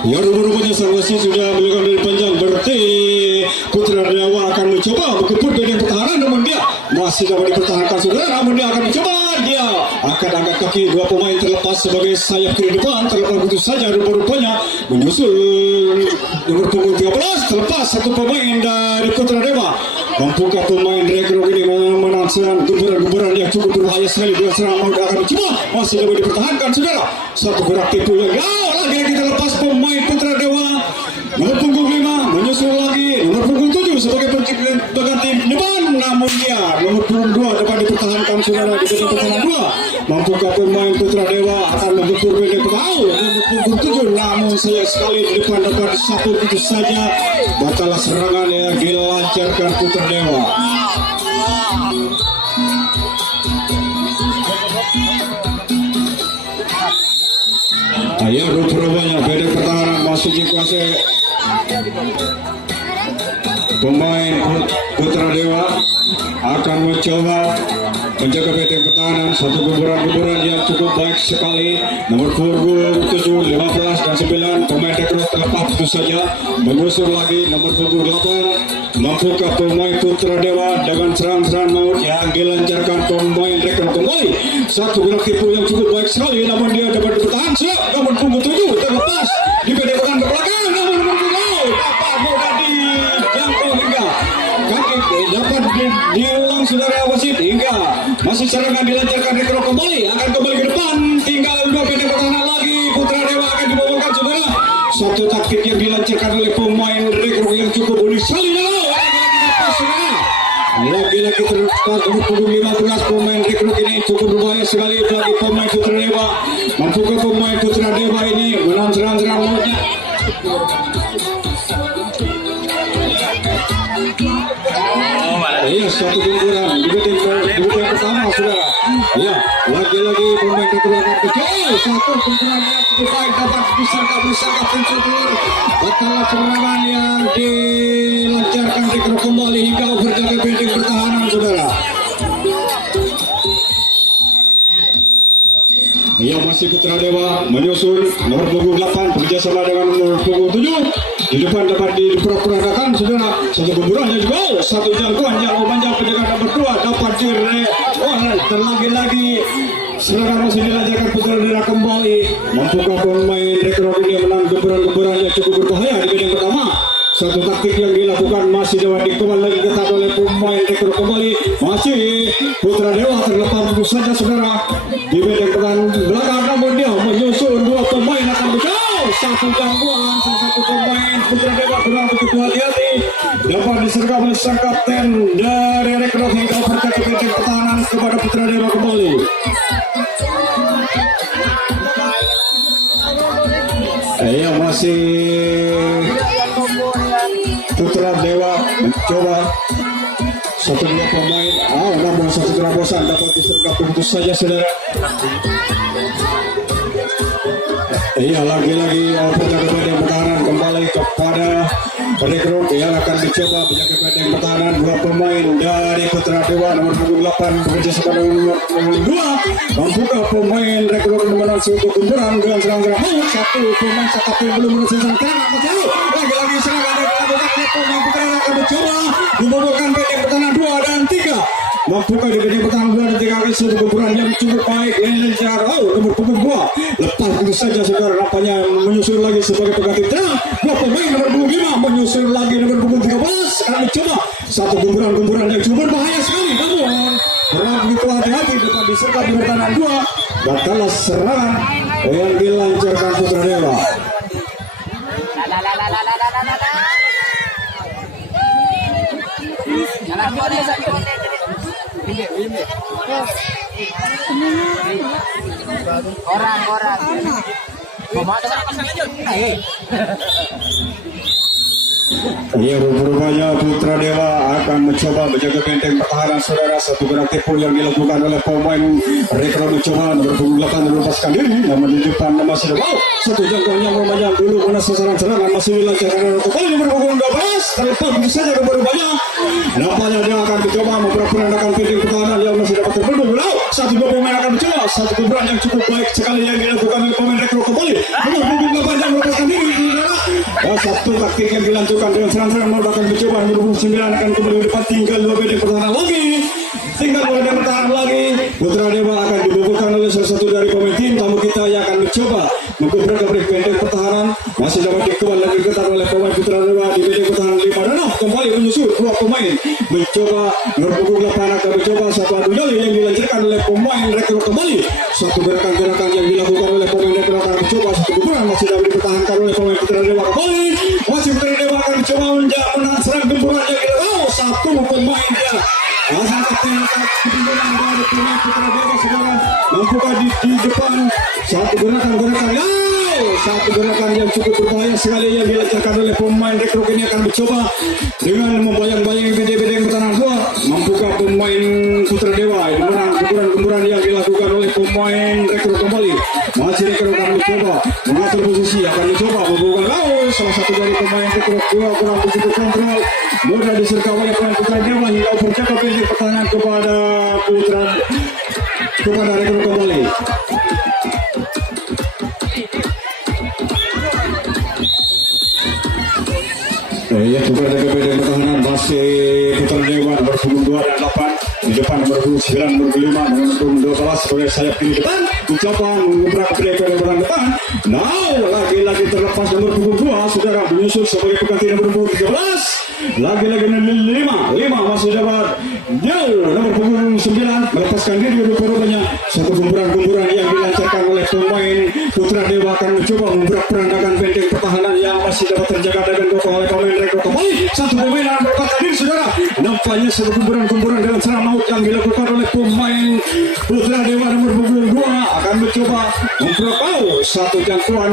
Ya, rupa-rupanya sang wasit sudah melakukan dari panjang, berarti Putra Dewa akan mencoba berkeput dengan pertahanan, namun dia masih dapat dipertahankan saudara, namun dia akan mencoba, dia akan angkat kaki, dua pemain terlepas sebagai sayap kiri depan, terlepas begitu saja rupa-rupanya menyusul nomor punggung 13, terlepas satu pemain dari Putra Dewa. Mampukah pemain Rekro ini menahan guburan yang cukup berbahaya sekali, dia serang akan mencoba, masih dapat dipertahankan saudara, satu gerak tipu yang lagi terlepas pemain Putra Dewa. Nomor punggung 5 menyusul lagi nomor punggung 7 sebagai pengganti depan, namun dia nomor punggung 2 dapat dipertahankan saudara di pertahanan 2. Mampukah pemain Putra Dewa akan membentur pendek tahu nomor punggung 7, namun sayang sekali di depan dapat disapu begitu saja, batallah serangan yang dilancarkan Putra Dewa. Ya, rupanya beda pertahanan masuk di kuasa pemain Putra Dewa akan mencoba menjaga benteng pertahanan, satu guburan yang cukup baik sekali. Nomor punggung 7, 15 dan 9 pemain Rekro terlepas itu saja, menyusul lagi nomor punggung 8. Mampukah pemain Putra Dewa dengan serangan maut yang dilancarkan pemain Rekro kembali, satu gerak tipu yang cukup baik sekali, namun dia dapat bertahan. Nomor punggung 7 terlepas di pedekan ke belakang, namun punggung dapat mudah dijangkau hingga kaki dapat diulang saudara wasit, hingga masih serangan dilancarkan Rekro kembali, akan kembali ke depan, tinggal dua pendek pertahanan lagi. Putra Dewa akan dibawakan saudara, satu taktik yang dilancarkan oleh pemain Rekro yang cukup unik sekali. Lagi-lagi terlepas nomor punggung 15 pemain Rekro ini cukup berbahaya sekali bagi pemain Putra Dewa. Mampukah pemain Putra Dewa ini menahan serang-serang mautnya? Iya, satu guguran di benteng pertama saudara. Ya, lagi-lagi pemain Rekro akan kecil, satu guguran yang cukup baik dapat bersangka pencuri. Batallah serangan yang dilancarkan Rekro kembali hingga berjaga benteng pertahanan saudara. Ya, masih Putra Dewa menyusul nomor punggung 8 bekerjasama dengan nomor punggung 7. Di depan dapat diperagakan saudara, satu guburan yang juga, satu jangkauan yang memanjang penjagaan nomor 2 dapat terlagi-lagi serangan masih dilancarkan Putra Dewa kembali. Mampukah pemain Rekro ini menang guburan-guburan yang cukup berbahaya di benteng pertama? Satu taktik yang dilakukan masih dapat dikembali lagi ketat oleh pemain Rekro kembali, masih Putra Dewa terlepas begitu saja saudara di benteng belakang, namun dia menyusul dua pemain akan berjauh, satu gangguan satu pemain Putra Dewa kurang begitu hati-hati, dapat disergap oleh sang kapten dari Rekro hingga berkat benteng pertahanan kepada Putra Dewa kembali. Ya, masih Putra Dewa mencoba satu dua pemain, namun satu terobosan dapat disergap begitu saja saudara. Iya, lagi-lagi penjaga benteng pertahanan kembali kepada Rekro yang akan mencoba menjaga benteng pertahanan, dua pemain dari Putra Dewa nomor punggung 8 bekerja sama nomor punggung 2. Mampukah pemain Rekro memenang suatu guburan dengan serang-serang maut, satu pemain tapi belum menyelesaikan lagi-lagi serangan dari pemain Putra akan mencoba membawakan benteng pertahanan 2 dan 3. Mampukah di benteng pertahanan 2 dan 3 akan suatu guburan yang cukup baik yang lancar. Nomor punggung 2 lepas begitu saja saudara, nampaknya menyusul lagi sebagai pengganti tengah. Dua pemain nomor punggung 5 menyusul lagi nomor punggung 13 akan mencoba satu guburan yang cukup berbahaya sekali, namun kurang begitu hati-hati dapat disergap di pertahanan 2. Batallah serangan yang dilancarkan Putra Dewa. Orang. Ya, rupanya Putra Dewa akan mencoba menjaga benteng pertahanan saudara, satu gerak tipu yang dilakukan oleh pemain Rekro mencoba nomor punggung 8 melepaskan diri, namun di depan masih ada satu jangkauan yang memanjang dulu mana sasaran serangan masih dilancarkan oleh kembali nomor punggung 12 terlepas begitu saja berubahnya. Nampaknya dia akan mencoba memperagakan benteng pertahanan yang masih dapat terbendung. Satu dua pemain akan mencoba satu guburan yang cukup baik sekali yang dilakukan oleh pemain Rekro kembali nomor punggung 8 yang melepaskan diri. Satu taktik yang dilanjutkan dengan serang-serang akan mencoba nomor 9 akan kembali ke depan, tinggal 2 bedeng pertahanan lagi. Tinggal 2 bedeng pertahanan lagi. Putra Dewa akan dibubuhkan oleh salah satu dari pemain tim tamu kita yang akan mencoba menggubrak bedeng pertahanan. Masih dapat dikembali lagi ketat oleh pemain Putra Dewa di bedeng pertahanan 5 dan kembali menyusul 2 pemain mencoba nomor punggung 8 akan mencoba satu adu nyali yang dilanjutkan oleh pemain Rekro kembali. Satu gerakan-gerakan yang dilakukan oleh pemain Rekro akan mencoba satu guguran masih dapat dipertahankan oleh pemain Putra Dewa kembali. Masih Putra Dewa akan mencoba menahan serang gempuran yang dilakukan satu pemain dia. Asal ketinggalan ketinggalan dari pemain Putra Dewa sekarang membuka di depan satu gerakan-gerakan satu gerakan yang cukup berbahaya sekali yang dilancarkan oleh pemain Rekro ini akan mencoba dengan membayang-bayangi bedeng pertahanan dua membuka pemain Putra Dewa dengan gemburan yang dilakukan oleh pemain Rekro kembali. Masih Rekro akan mencoba mengatur posisi akan mencoba membuka salah satu dari pemain Rekro kurang begitu kontrol mudah disergap oleh pemain Putra Dewa hingga bercakap bedeng pertahanan kepada Rekro kembali. Ya, kepada bedeng pertahanan masih Putra Dewa nomor 2 dan 8 di depan nomor 9 nomor 5 nomor 12 sebagai sayap kiri depan mencoba mengubrak bedeng pertahanan depan. Lagi-lagi terlepas nomor 2 saudara menyusul sebagai pengganti nomor 13. Lagi-lagi nomor 5 masih dapat jauh nomor 9 melepaskan diri rupanya satu gemburan yang dilancarkan oleh pemain Putra Dewa akan mencoba membrak perandakan bedeng pertahanan yang masih dapat terjaga dengan dokong oleh pemain Rekro kembali. Satu pemain yang berkata diri saudara nampaknya satu gemburan dengan serang maut yang dilakukan oleh pemain Putra Dewa nomor 2 akan mencoba membrak satu jangkauan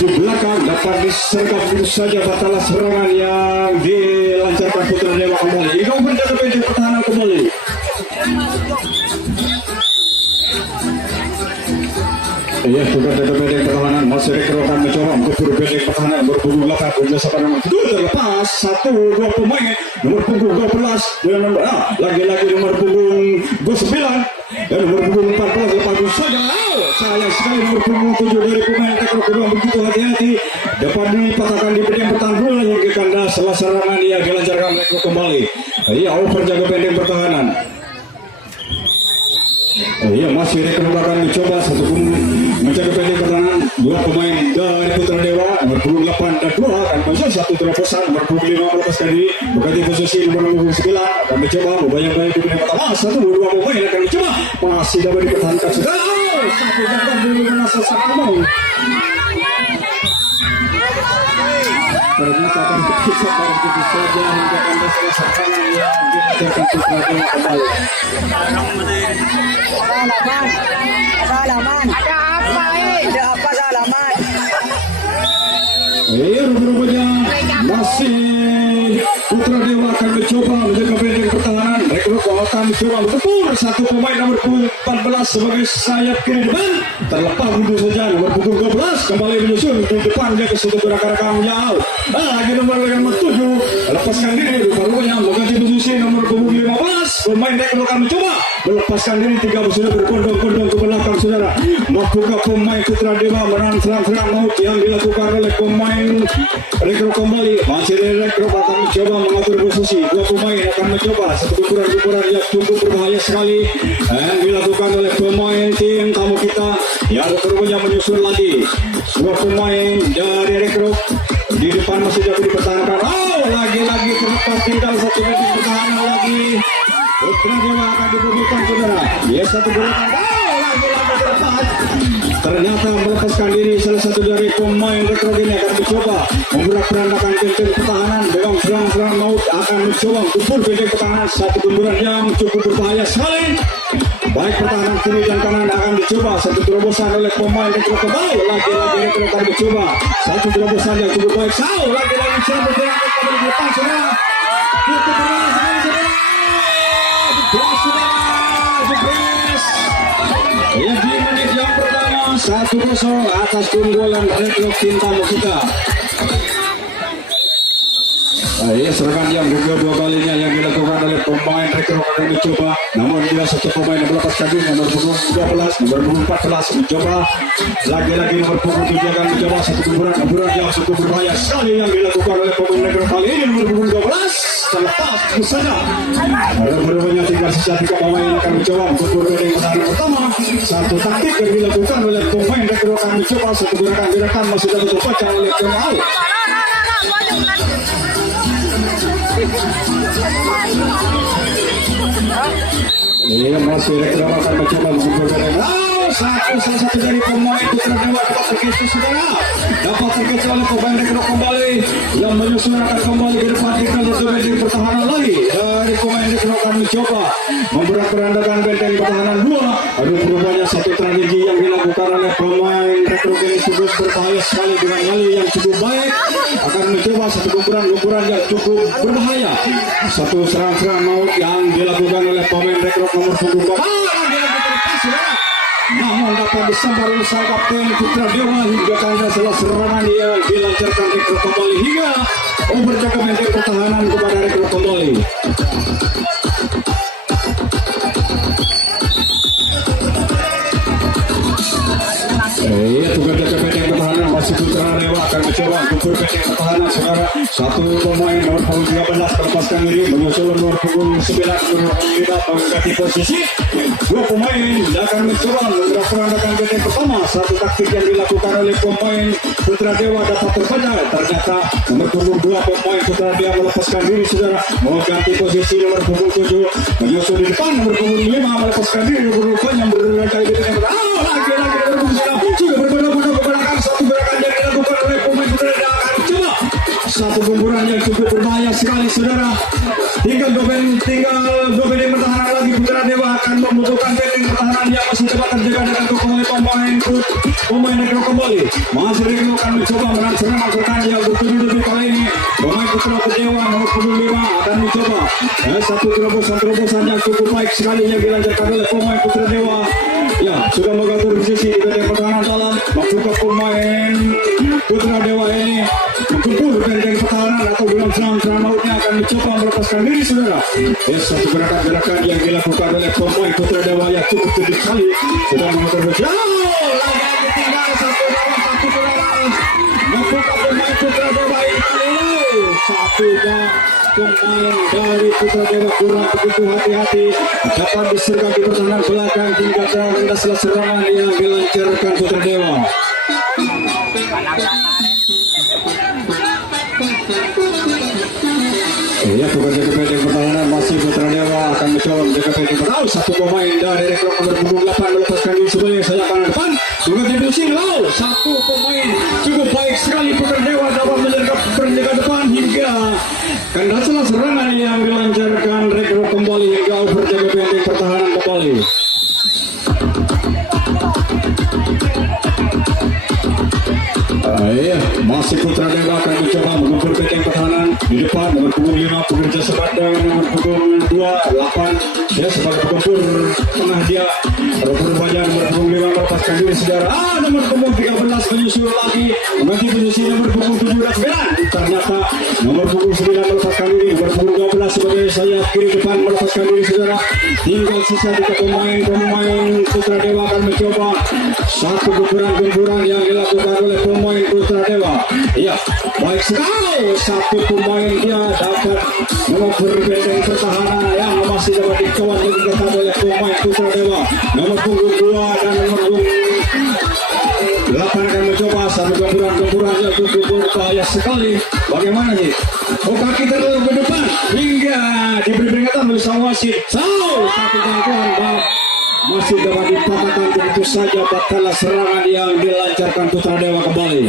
di belakang dapat disergap begitu saja batalah serangan yang dilancarkan Putra Dewa kembali. Ini menjaga bedeng pertahanan kembali. Ya, juga dari bedeng pertahanan masih Rekro akan mencoba menggubur bedeng pertahanan berpunggung 8 kerjasama nomor 2 terlepas 1-2 pemain nomor punggung 12 dengan nomor lagi-lagi nomor punggung 9 dan nomor punggung 14 lepas saja sayang sekali nomor punggung 7 dari pemain Rekro kedua begitu hati-hati dapat dipatahkan di bedeng pertahanan lagi ke kandang setelah serangan yang dilancarkan Rekro kembali. Ya, over jaga bedeng pertahanan. Ya, masih Rekro akan mencoba satu menjaga bedeng pertahanan 2 pemain dari Putra Dewa nomor 8 dan 2 akan masuk satu terobosan nomor 5 melepaskan diri berganti posisi nomor 9 akan mencoba membayang-bayang di bedeng pertama 1-2 pemain akan mencoba masih dapat dipertahankan sudah satu gerakan dulu menasa satu mau ternyata akan kita pada begitu saja hingga anda selesai serangan yang dilancarkan Putra Dewa kembali. Salaman. Ada apa Ada apa salaman? Rupanya masih Putra Dewa akan mencoba menjaga bedeng pertahanan. Rekro akan mencoba bertempur satu pemain nomor 14 sebagai sayap kiri depan. Terlepas begitu saja nomor 12 kembali menyusul di depan dia ke satu gerakan jauh. Lagi nomor 7 lepaskan diri rupanya mengganti posisi nomor 15. Pemain Rekro akan mencoba melepaskan diri 3 sudah berkondong-kondong ke belakang saudara. Membuka pemain Putra Dewa menahan serang-serang maut yang dilakukan oleh pemain Rekro kembali. Masih Rekro akan mencoba mengatur posisi 2 pemain akan mencoba satu gemburan yang cukup berbahaya sekali yang dilakukan oleh pemain tim tamu kita yang rupanya menyusul lagi 2 pemain dari Rekro di depan masih dapat dipertahankan. Lagi-lagi terlepas tinggal satu bedeng pertahanan lagi. Putra Dewa akan dibubuhkan saudara. Dia satu gerakan. Lagi-lagi terlepas. Ternyata melepaskan diri salah satu dari pemain Rekro ini akan mencoba memberak perandakan bedeng pertahanan dengan serang-serang maut akan mencoba kubur bedeng pertahanan satu gemburan yang cukup berbahaya sekali. Baik pertahanan kiri dan kanan akan dicoba satu terobosan oleh pemain Rekro kembali. Lagi-lagi Rekro akan mencoba satu terobosan yang cukup baik. Lagi-lagi coba bergerak ke depan saudara. Cukup berbahaya sekali saudara. Ya, di menit yang pertama 1-0 atas keunggulan Rekro tim tamu kita. Serangan yang kedua 2 kalinya yang dilakukan oleh pemain Rekro akan mencoba, namun dia satu pemain yang melepaskan diri nomor punggung 12, nomor punggung 14 mencoba lagi-lagi nomor punggung 7 akan mencoba satu kuburan yang cukup berbahaya sekali yang dilakukan oleh pemain negara kali ini nomor punggung 12 terlepas itu saja. Ada berubahnya tinggal sisa 3 pemain yang akan mencoba kubur yang pertama. Satu taktik yang dilakukan oleh pemain negara akan mencoba satu gerakan masih dapat dibaca oleh pemain. Iya masih rektor akan mencoba mengumpul salah satu dari pemain Putra Dewa dapat terkecoh saudara, dapat terkecoh oleh pemain rektor kembali yang menyusun akan kembali ke depan tinggal satu benteng pertahanan lagi dari pemain rektor akan mencoba memberat berandakan benteng pertahanan 2. Ada perubahannya satu strategi yang dilakukan oleh pemain rektor ini cukup berbahaya sekali dengan kali yang cukup baik akan mencoba satu kumpulan yang cukup berbahaya, satu serang maut yang dilakukan oleh pemain rektor nomor punggung 4 namun dapat disambar oleh sang kapten Putra Dewa hingga karena salah serangan yang dilancarkan rektor kembali hingga berjaga benteng pertahanan kepada rektor kembali. Tugas jaga benteng pertahanan masih Putra Dewa akan mencoba gugur benteng pertahanan saudara. Satu pemain nomor punggung 13 melepaskan diri menyusul nomor punggung 9 nomor 5 mengganti posisi. 2 pemain akan mencoba menggerakkan benteng pertama. Satu taktik yang dilakukan oleh pemain Putra Dewa dapat terbaca. Ternyata nomor punggung 2 pemain Putra Dewa melepaskan diri saudara, mengganti posisi nomor punggung 7 menyusul di depan nomor punggung 5 melepaskan diri nomor punggung yang bergerak di benteng pertahanan. Lagi nomor punggung 9 sudah berbeda-beda satu gerakan yang dilakukan oleh pemain Putra Dewa akan mencoba satu kumpulan yang cukup berbahaya sekali saudara. Tinggal dua benteng pertahanan lagi. Putra Dewa akan membutuhkan benteng pertahanan yang masih dapat terjaga dengan oleh pemain negara kembali. Masih Rekro akan mencoba menang serangan pertahanan yang bertubi-tubi kali ini. Pemain Putra Dewa nomor 5 akan mencoba satu terobosan yang cukup baik sekali yang dilancarkan oleh pemain Putra Dewa. Ya, sudah mengatur posisi di benteng pertahanan dalam membuka pemain Putra Dewa ini menggempur benteng pertahanan atau dalam serang mautnya akan mencoba melepaskan diri saudara. Satu gerakan yang dilakukan oleh pemain Putra Dewa yang cukup tinggi sekali sudah mengatur posisi. Lagi tinggal satu bola membuka pemain Putra Dewa ini. Satunya pemain dari Putra Dewa kurang begitu hati-hati dapat diserang di pertahanan belakang hingga terhadap serangan yang dilancarkan Putra Dewa. Ya, tugas jaga benteng pertahanan masih Putra Dewa akan mencoba menjaga benteng pertahanan. Satu pemain dari rektor nomor punggung 8 melepaskan diri sebagai sayap kanan depan. Juga dibusi lalu satu pemain cukup baik sekali Putra Dewa dapat menjaga depan hingga karena salah serangan yang dilancarkan rektor kembali hingga berjaga benteng pertahanan kembali. Masih Putra Dewa akan mencoba mengumpul benteng pertahanan di depan nomor punggung 5 pekerja sebatang nomor punggung 28 dia sebagai pengumpul tengah dia berubahnya nomor punggung 5 melepaskan diri saudara. Nomor punggung 13 menyusul lagi mengganti posisi nomor punggung 7 dan 9. Ternyata nomor punggung 9 melepaskan diri, nomor punggung 12 sebagai sayap kiri depan melepaskan diri saudara. Tinggal sisa 3 pemain Putra Dewa akan mencoba satu gempuran yang dilakukan oleh pemain Putra Dewa. Iya, baik sekali satu pemain dia dapat mengukur benteng pertahanan yang masih dapat dikawal dan dikatakan oleh pemain Putra Dewa. Nomor punggung 2 dan nomor punggung 8 akan mencoba satu gempuran yang cukup berbahaya sekali. Bagaimana nih? Kaki terlalu ke depan hingga diberi peringatan oleh sang wasit. Satu gangguan masih dapat dipatahkan begitu saja batallah serangan yang dilancarkan Putra Dewa kembali.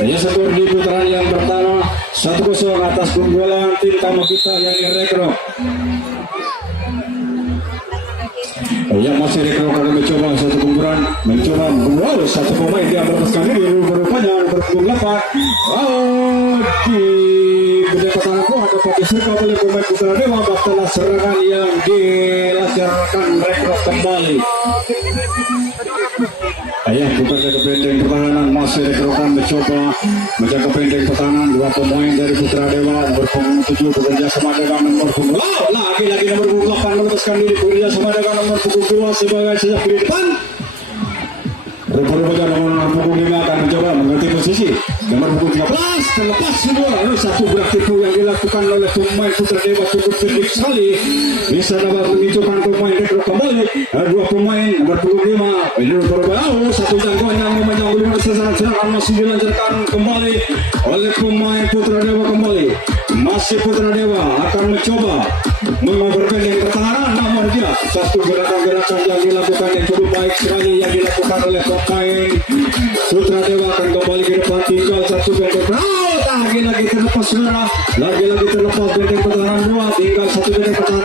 Hanya skor di putaran yang pertama 1-0 atas keunggulan tim tamu kita yang di Rekro. Yang masih Rekro akan mencoba satu kumpulan, mencoba satu pemain dia melepaskan diri berupaya berpunggung 8. Di benteng pertahanan dapat disergap oleh pemain Putra Dewa batallah serangan yang dilancarkan Rekro kembali. Ayah bukan ke benteng pertahanan masih rekrutmen mencoba menjaga benteng pertahanan dua pemain dari Putra Dewa nomor 7 bekerja sama dengan nomor 8 lagi nomor 8 melepaskan diri bekerja sama dengan nomor 2 sebagai sejak di depan. Rupa-rupa nomor punggung 5 akan mencoba mengganti posisi nomor punggung 13 terlepas semua. Satu beraktifu yang dilakukan oleh pemain Putra Dewa cukup cerdik sekali, bisa dapat menunjukkan pemain rekrut kembali. Dua pemain nomor punggung 5 ini berbau satu jangkauan yang memanjang belum serangan masih dilancarkan kembali oleh pemain Putra Dewa kembali. Masih Putra Dewa akan mencoba mengoperasikan pertahanan, namun dia satu gerakan-gerakan yang dilakukan yang cukup baik sekali yang dilakukan oleh pemain Putra Dewa akan kembali ke depan. Tinggal satu benteng lagi terlepas saudara, lagi terlepas benteng pertahanan 2, tinggal satu benteng pertahanan